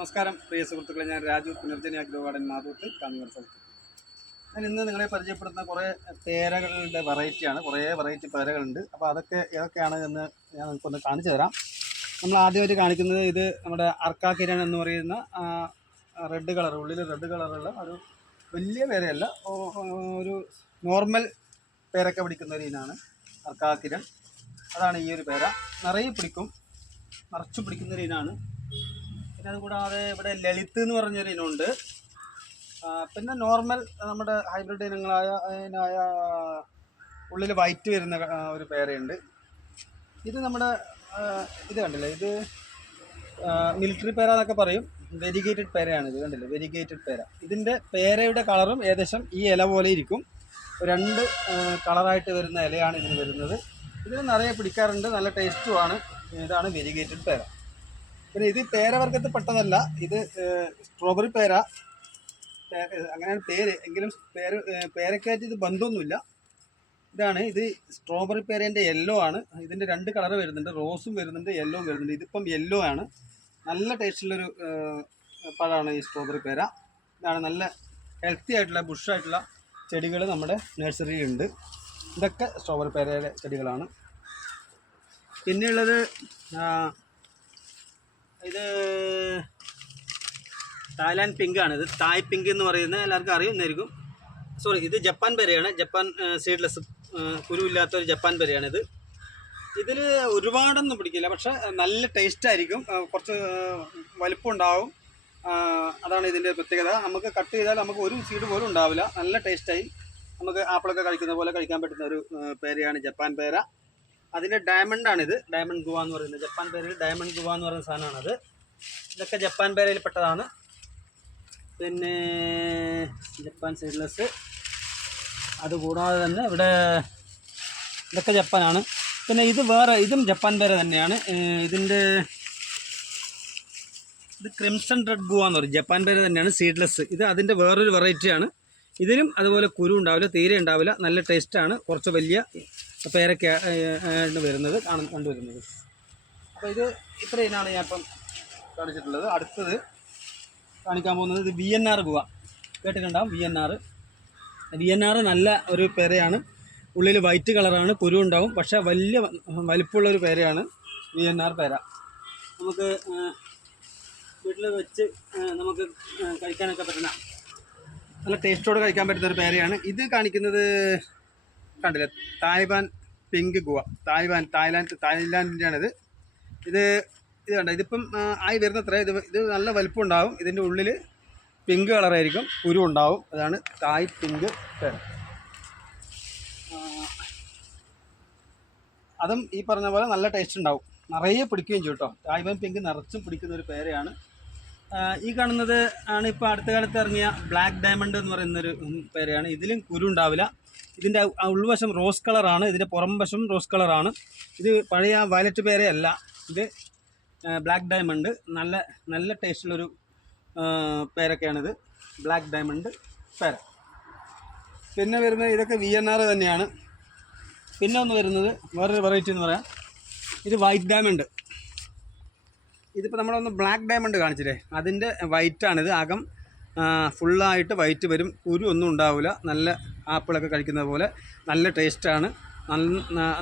നമസ്കാരം പ്രിയ സുഹൃത്തുക്കളെ, ഞാൻ രാജു, പുനർജനി അഗ്രോ ഗാർഡൻ മാതൂത്ത്, കാഞ്ഞങ്ങാട് സ്ഥലത്ത്. ഞാൻ ഇന്ന് നിങ്ങളെ പരിചയപ്പെടുത്തുന്ന കുറേ പേരകളുടെ വെറൈറ്റിയാണ്. കുറേ വെറൈറ്റി പേരകളുണ്ട്. അപ്പോൾ ഏതൊക്കെയാണ് എന്ന് ഞാൻ നിങ്ങൾക്കൊന്ന് കാണിച്ചു തരാം. നമ്മൾ ആദ്യമായിട്ട് കാണിക്കുന്നത് ഇത് നമ്മുടെ അർക്കാക്കിരൺ എന്ന് പറയുന്ന റെഡ് കളർ, ഉള്ളിൽ റെഡ് കളറുള്ള ഒരു വലിയ പേരയല്ല, ഒരു നോർമൽ പേരൊക്കെ പിടിക്കുന്ന ഒരു ഇനാണ് അർക്കാക്കിരൺ. അതാണ് ഈ ഒരു പേര. നിറയെ പിടിക്കും, നിറച്ചു പിടിക്കുന്ന ഒരു ഇനാണ്. പിന്നെ അതുകൂടാതെ ഇവിടെ ലളിത് എന്ന് പറഞ്ഞൊരു ഇനമുണ്ട്. പിന്നെ നോർമൽ നമ്മുടെ ഹൈബ്രിഡ് ഇനമായ ഉള്ളിൽ വൈറ്റ് വരുന്ന ഒരു പേരയുണ്ട്. ഇത് നമ്മുടെ ഇത് കണ്ടില്ലേ, ഇത് മിലിറ്ററി പേര എന്നൊക്കെ പറയും. വെരിഗേറ്റഡ് പേരയാണ് ഇത്, കണ്ടില്ലേ, വെരിഗേറ്റഡ് പേര. ഇതിൻ്റെ പേരയുടെ കളറും ഏകദേശം ഈ ഇല പോലെ ഇരിക്കും. രണ്ട് കളറായിട്ട് വരുന്ന ഇലയാണ് ഇതിന് വരുന്നത്. ഇതിന് നിറയെ പിടിക്കാറുണ്ട്, നല്ല ടേസ്റ്റുമാണ്. ഇതാണ് വെരിഗേറ്റഡ് പേര. പിന്നെ ഇത് പേരവർഗത്തിൽ പെട്ടതല്ല, ഇത് സ്ട്രോബെറി പേര അങ്ങനെയാണ് പേര്. എങ്കിലും പേരക്കായിട്ട് ഇത് ബന്ധമൊന്നുമില്ല. ഇത് സ്ട്രോബെറി പേരേൻ്റെ യെല്ലോ ആണ്. ഇതിൻ്റെ രണ്ട് കളർ വരുന്നുണ്ട്, റോസും വരുന്നുണ്ട്, യെല്ലോവും വരുന്നുണ്ട്. ഇതിപ്പം യെല്ലോ ആണ്. നല്ല ടേസ്റ്റുള്ളൊരു പഴമാണ് ഈ സ്ട്രോബെറി പേര. ഇതാണ് നല്ല ഹെൽത്തി ആയിട്ടുള്ള ബുഷായിട്ടുള്ള ചെടികൾ നമ്മുടെ നഴ്സറിയിലുണ്ട്. ഇതൊക്കെ സ്ട്രോബെറി പേരയുടെ ചെടികളാണ്. പിന്നെയുള്ളത് ഇത് തായ്ലാൻഡ് പിങ്ക് ആണ്. ഇത് തായ് പിങ്ക് എന്ന് പറയുന്നത് എല്ലാവർക്കും അറിയുന്നതായിരിക്കും. സോറി, ഇത് ജപ്പാൻ പേരയാണ്. ജപ്പാൻ സീഡ്ലെസ്, കുരുവില്ലാത്തൊരു ജപ്പാൻ പേരയാണിത്. ഇതിൽ ഒരുപാടൊന്നും പിടിക്കില്ല, പക്ഷേ നല്ല ടേസ്റ്റ് ആയിരിക്കും, കുറച്ച് വലിപ്പം ഉണ്ടാവും. അതാണ് ഇതിൻ്റെ പ്രത്യേകത. നമുക്ക് കട്ട് ചെയ്താൽ നമുക്ക് ഒരു സീഡ് പോലും ഉണ്ടാവില്ല. നല്ല ടേസ്റ്റായി നമുക്ക് ആപ്പിളൊക്കെ കഴിക്കുന്ന പോലെ കഴിക്കാൻ പറ്റുന്ന ഒരു പേരയാണ് ജപ്പാൻ പേര. അതിൻ്റെ ഡയമണ്ടാണിത്, ഡയമണ്ട് ഗുവ എന്ന് പറയുന്നത്. ജപ്പാൻ പേരയിൽ ഡയമണ്ട് ഗുവ എന്ന് പറയുന്ന സാധനമാണത്. ഇതൊക്കെ ജപ്പാൻ പേരയിൽ പെട്ടതാണ്. പിന്നെ ജപ്പാൻ സീഡ്ലെസ്. അതുകൂടാതെ തന്നെ ഇവിടെ ഇതൊക്കെ ജപ്പാനാണ്. പിന്നെ ഇതും ജപ്പാൻ പേര തന്നെയാണ്. ഇത് ക്രിംസൺ റെഡ് ഗുവ എന്ന് പറയും. ജപ്പാൻ പേര തന്നെയാണ്, സീഡ്ലെസ്. ഇത് അതിൻ്റെ വേറൊരു വെറൈറ്റിയാണ്. ഇതിനും അതുപോലെ കുരു ഉണ്ടാവില്ല, തീരെ ഉണ്ടാവില്ല. നല്ല ടേസ്റ്റാണ്. കുറച്ച് വലിയ പേരൊക്കെ വരുന്നത് കണ്ടുവരുന്നത്. അപ്പോൾ ഇത് ഇത്രയാണ് ഞാൻ ഇപ്പം കാണിച്ചിട്ടുള്ളത്. അടുത്തത് കാണിക്കാൻ പോകുന്നത് ഇത് VNR ഗുവ. കേട്ടിട്ടുണ്ടാവും, VNR നല്ല ഒരു പേരയാണ്. ഉള്ളിൽ വൈറ്റ് കളറാണ്, കുരു ഉണ്ടാവും, പക്ഷേ വലിയ വലിപ്പമുള്ളൊരു പേരയാണ് VNR പേര. നമുക്ക് വീട്ടിൽ വെച്ച് നമുക്ക് കഴിക്കാനൊക്കെ പറ്റുന്ന നല്ല ടേസ്റ്റോടെ കഴിക്കാൻ പറ്റുന്നൊരു പേരയാണ്. ഇത് കാണിക്കുന്നത് കണ്ടില്ലേ, തായ്വാൻ പിങ്ക് ഗുവ. തായ്ലാൻഡിൻ്റെയാണിത്. ഇത് കണ്ട, ഇതിപ്പം ആയി വരുന്നത്ര. ഇത് നല്ല വലിപ്പം ഉണ്ടാവും. ഇതിൻ്റെ ഉള്ളിൽ പിങ്ക് കളറായിരിക്കും, കുരു ഉണ്ടാവും. അതാണ് തായ് പിങ്ക് പേര. അതും ഈ പറഞ്ഞ പോലെ നല്ല ടേസ്റ്റ് ഉണ്ടാവും, നിറയെ പിടിക്കുകയും ചെയ്യും കേട്ടോ. തായ്വാൻ പിങ്ക് നിറച്ചും പിടിക്കുന്ന ഒരു പേരയാണ്. ഈ കാണുന്നത് ആണ് ഇപ്പോൾ അടുത്ത കാലത്ത് ഇറങ്ങിയ ബ്ലാക്ക് ഡയമണ്ട് എന്ന് പറയുന്നൊരു പേരയാണ്. ഇതിലും കുരു ഉണ്ടാവില്ല. ഇതിൻ്റെ ഉൾവശം റോസ് കളറാണ്, ഇതിൻ്റെ പുറം വശം റോസ് കളറാണ്. ഇത് പഴയ വയലറ്റ് പേരയല്ല, ഇത് ബ്ലാക്ക് ഡയമണ്ട്. നല്ല ടേസ്റ്റുള്ളൊരു പേരൊക്കെയാണിത്, ബ്ലാക്ക് ഡയമണ്ട് പേര. പിന്നെ വരുന്നത് ഇതൊക്കെ VNR തന്നെയാണ്. പിന്നെ ഒന്ന് വരുന്നത് വേറൊരു വെറൈറ്റി എന്ന് പറയാം, ഇത് വൈറ്റ് ഡയമണ്ട്. ഇതിപ്പോൾ നമ്മളൊന്ന് ബ്ലാക്ക് ഡയമണ്ട് കാണിച്ചില്ലേ, അതിൻ്റെ വൈറ്റാണിത്. അകം ഫുള്ളായിട്ട് വൈറ്റ് വരും, കുരു ഒന്നും ഉണ്ടാവില്ല. നല്ല ആപ്പിളൊക്കെ കഴിക്കുന്നത് പോലെ നല്ല ടേസ്റ്റാണ്,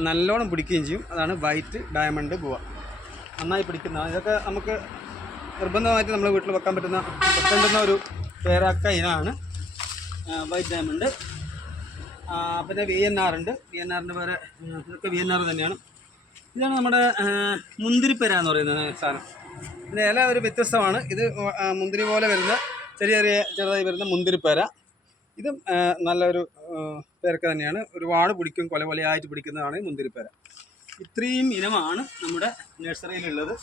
നല്ലോണം പിടിക്കുകയും ചെയ്യും. അതാണ് വൈറ്റ് ഡയമണ്ട് ഗുവ. നന്നായി പിടിക്കുന്നതാണ്. ഇതൊക്കെ നമുക്ക് നിർബന്ധമായിട്ട് നമ്മൾ വീട്ടിൽ വെക്കേണ്ടുന്ന ഒരു പേരക്ക ഇനാണ് വൈറ്റ് ഡയമണ്ട്. പിന്നെ VNR ഉണ്ട്. VNRൻ്റെ പേര് ഇതൊക്കെ VNR തന്നെയാണ്. ഇതാണ് നമ്മുടെ മുന്തിരിപ്പേര എന്ന് പറയുന്ന സാധനം. ഇതിൻ്റെ ഇല ഒരു വ്യത്യസ്തമാണ്. ഇത് മുന്തിരി പോലെ വരുന്ന ചെറുതായി വരുന്ന മുന്തിരിപ്പേര. ഇതും നല്ലൊരു പേരക്ക തന്നെയാണ്. ഒരുപാട് പിടിക്കും, കൊലയായിട്ട് പിടിക്കുന്നതാണ് മുന്തിരിപ്പേര. ഇത്രയും ഇനമാണ് നമ്മുടെ നഴ്സറിയിലുള്ളത്.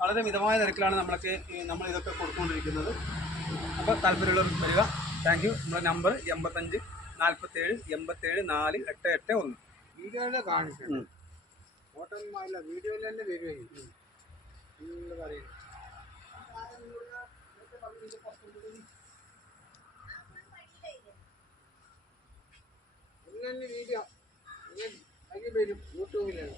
വളരെ മിതമായ നിരക്കിലാണ് നമ്മൾ ഇതൊക്കെ കൊടുത്തുകൊണ്ടിരിക്കുന്നത്. അപ്പോൾ താല്പര്യമുള്ളവർ വരിക. Thank you. നമ്മുടെ നമ്പർ 85 47 87 4 881. വീഡിയോയിലെ കാണിച്ചു ഫോട്ടോല്ല, വീഡിയോയിൽ തന്നെ വരുവായി. വീഡിയോ അതിൽ വരും യൂട്യൂബിലാണ്.